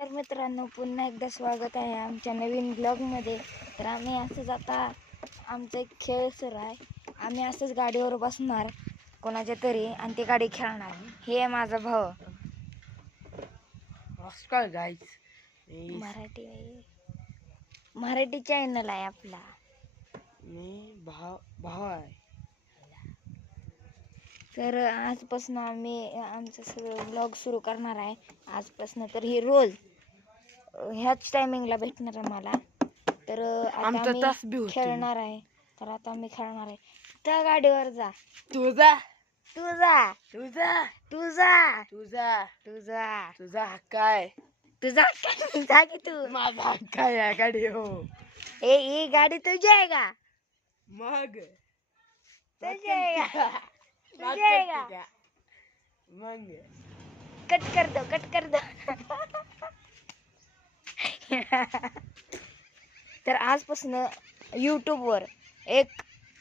तर मित्रांनो, पुन्हा एकदा स्वागत आहे आमच्या नवीन ब्लॉगमध्ये. तर आम्ही असंच आता आमचा एक खेळ सुरू आहे. आम्ही असंच गाडीवर बसणार कोणाच्या तरी आणि ती गाडी खेळणार. हे आहे माझा भाऊ. नमस्कार गाईज. मराठी चॅनल आहे आपला. मी भाव आहे. तर आजपासून आम्ही आमचं सगळं ब्लॉग सुरू करणार आहे आजपासून. तर ही रोज ह्याच टायमिंगला भेटणार आहे मला. तर आता आम्ही खेळणार आहे. तर आता आम्ही खेळणार आहे. त्या गाडीवर जा. तुझा तुझा तुझा तुझा तुझा तुझा तुझा हक्क आहे. तुझा जा की तू. माझा हक्क आहे या गाडी. हो, ही गाडी तुझी आहे का? मग तुझी आहे का? तुझी आहे का? मग कट कर दो, कट कर दो. तर आजपासून यूट्यूबवर एक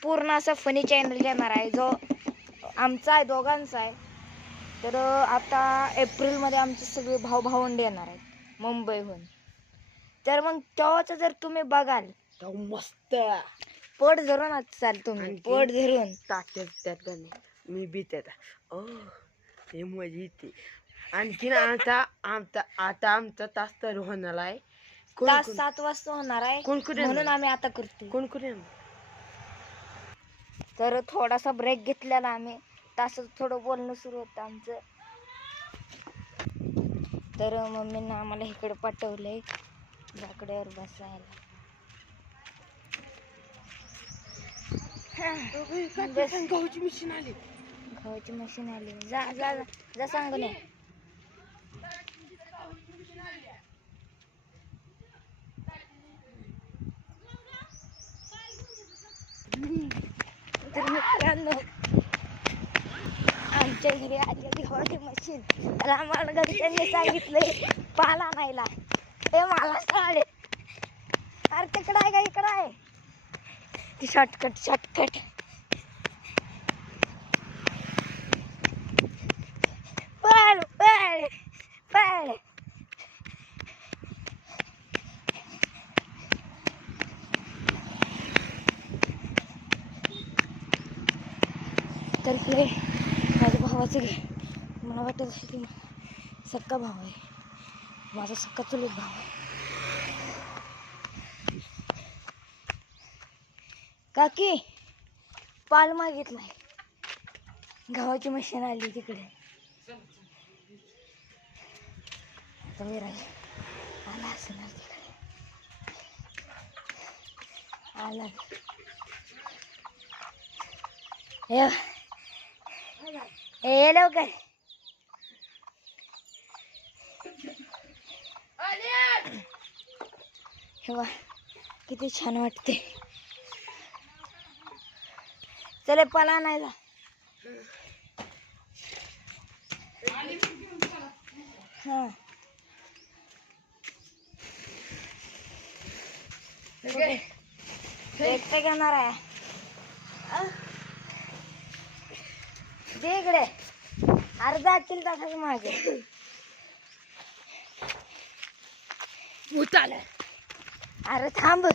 पूर्ण असा फनी चॅनल येणार आहे, जो आमचा आहे, दोघांचा आहे. तर आता एप्रिलमध्ये आमचे सगळे भावंडे येणार आहेत मुंबईहून. तर मग तेव्हाच जर तुम्ही बघाल तो मस्त पोट धरून चाल तुम्ही, पोट धरून त्यात मी बी त्यात. ओ हे मजा येते. आणखीन आमचा तास तर होणार आहे. तास 7 वाजता होणार आहे, म्हणून आम्ही आता करतो. कोण तर थोडासा ब्रेक घेतलेला आम्ही. तास थोडं बोलणं सुरू होतं आमचं. तर मम्मीनं आम्हाला इकडे पाठवलंय बाकड्यावर बसायला. गहूची मशीन आली. गव्हाची मशीन आली. जा जा जा सांगून ये. तर मित्रांनो, आमच्या घरी आली गव्हाची मशीन. तर आम्हाला घरच्यांनी सांगितलंय पाल आणायला. ते मला सांगले, अरे तिकडं आहे का इकडं आहे? ती शॉर्टकट पळ पळ पळ. तर हे माझ्या भावाचं घे. मला वाटत असे की सक्का भाव आहे. माझा सक्का चुलत भाव आहे. काकी पाल मागितलाय. गव्हाची मशीन आली तिकडे. आला असणार तिकडे. आला. ए लवकर. हे वा, किती छान वाटते. चले पाला नाही जा. हा एकटे घेणार आहे. दे इकडे. अर्धा किल तासाच्या मागे उतार. अरे थांब.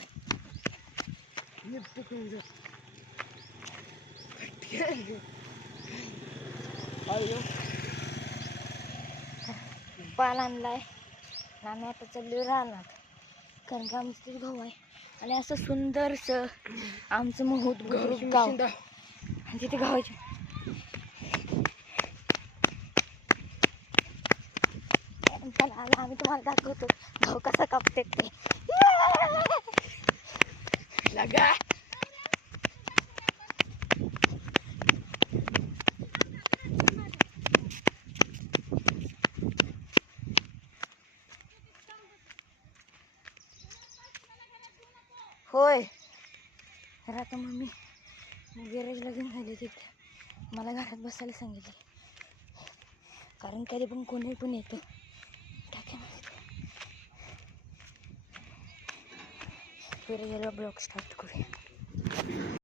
पाल आणलाय. आम्ही आता चाललो राहणार, कारण का आमचं गाव आहे. आणि असं सुंदरसं आमचं महूत बुद्रुक गाव. आणि तिथे गावाची आला. आम्ही तुम्हाला दाखवतो भाऊ कसा कापते ते. लगा होय. तर आता मम्मी गॅरेजला घेऊन झाली. तिथे मला घरात बसायला सांगितले, कारण कधी पण कोणी पण येतं. गॅरेजला ब्लॉग स्टार्ट करूया.